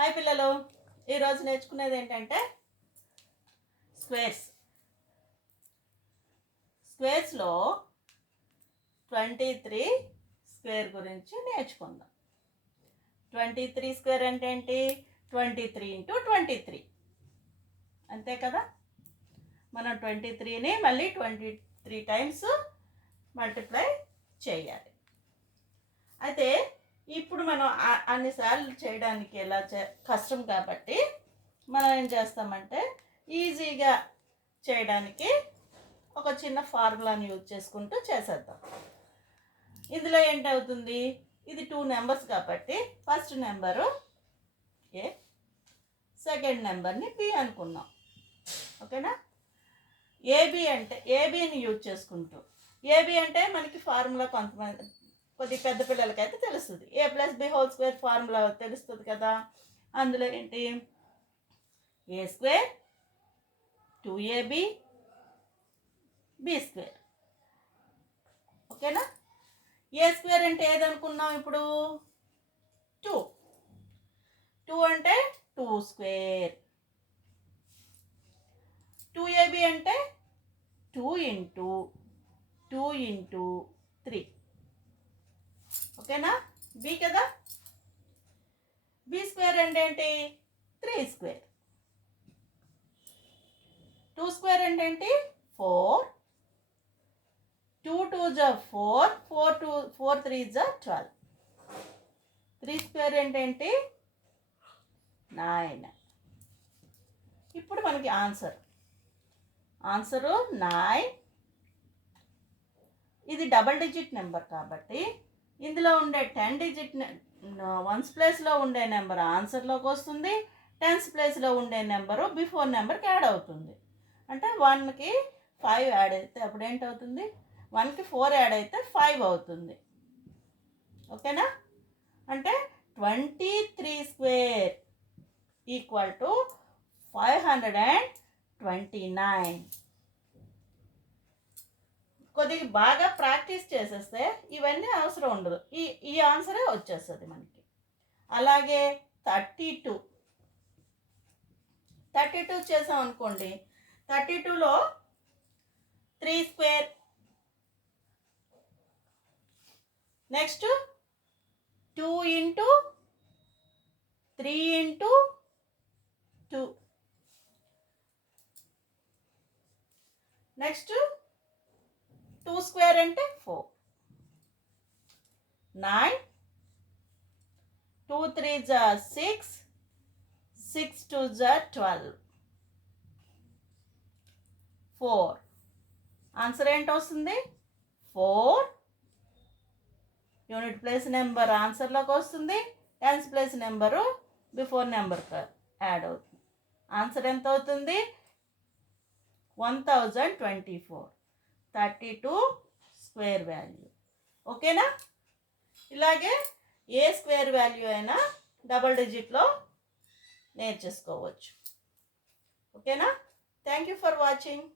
Hi పిల్లలు, ఈరోజు నేర్చుకునేది ఏంటంటే స్క్వేర్స్లో 23 స్క్వేర్ గురించి నేర్చుకుందాం. 23 స్క్వేర్ అంటే ఏంటి? 23 × 23 అంతే కదా. మనం 23ని మళ్ళీ 23 టైమ్స్ మల్టిప్లై చేయాలి. అయితే ఇప్పుడు మనం అన్నిసార్లు చేయడానికి కష్టం కాబట్టి మనం ఏం చేస్తామంటే ఈజీగా చేయడానికి ఒక చిన్న ఫార్ములాని యూజ్ చేసుకుంటూ చేసేద్దాం. ఇందులో ఏంటవుతుంది, ఇది 2 నెంబర్స్ కాబట్టి ఫస్ట్ నెంబరు ఏ, సెకండ్ నెంబర్ని బి అనుకున్నాం. ఓకేనా. ఏబిని యూజ్ చేసుకుంటూ, ఏబి అంటే మనకి ఫార్ములా కొద్ది పెద్ద పిల్లలకైతే తెలుస్తుంది. a+b² ఫార్ములా తెలుస్తుంది కదా. అందులో ఏంటి, a² 2ab b². ఓకేనా. a² అంటే ఏదనుకున్నాం ఇప్పుడు? 2 అంటే 2². 2ab అంటే 2 × 2 × 3. ఓకేనా. బి కదా. b² అంటే ఏంటి? 3². 2² అంటే ఏంటి? 4. 2 2 4, 4 3 12. 3² అంటే ఏంటి? 9. ఇప్పుడు మనకి ఆన్సరు 9. ఇది డబల్ డిజిట్ నెంబర్ కాబట్టి ఇందులో ఉండే 10 డిజిట్ వన్స్ ప్లేస్లో ఉండే నెంబర్ ఆన్సర్లోకి వస్తుంది. 10th ప్లేస్లో ఉండే నెంబరు బిఫోర్ నెంబర్కి యాడ్ అవుతుంది. అంటే 1కి 5 యాడ్ అయితే అప్పుడు ఏంటవుతుంది? 1కి 4 యాడ్ అయితే 5 అవుతుంది. ఓకేనా. అంటే 23² = 529. కొద్దిగా బాగా ప్రాక్టీస్ చేసేస్తే ఇవన్నీ అవసరం ఉండదు, ఈ ఆన్సరే వచ్చేస్తుంది మనకి. అలాగే 32 చేసాం అనుకోండి. 32లో 3². నెక్స్ట్ 2 × 3 × 2. నెక్స్ట్ 2² అంటే 4. 9. 2 3 6. 6 2 12. 4. ఆన్సర్ ఏంటి వస్తుంది? 4. యూనిట్ ప్లేస్ నెంబర్ ఆన్సర్లోకి వస్తుంది. 10th ప్లేస్ నెంబరు బిఫోర్ నెంబర్కి యాడ్ అవుతుంది. ఆన్సర్ ఎంత అవుతుంది? 1024. 32 స్క్వేర్ వాల్యూ. ఓకేనా. ఇలాగే ఏ స్క్వేర్ వాల్యూ అయినా డబల్ డిజిట్లో నేర్చేసుకోవచ్చు. ఓకేనా. Thank you for watching.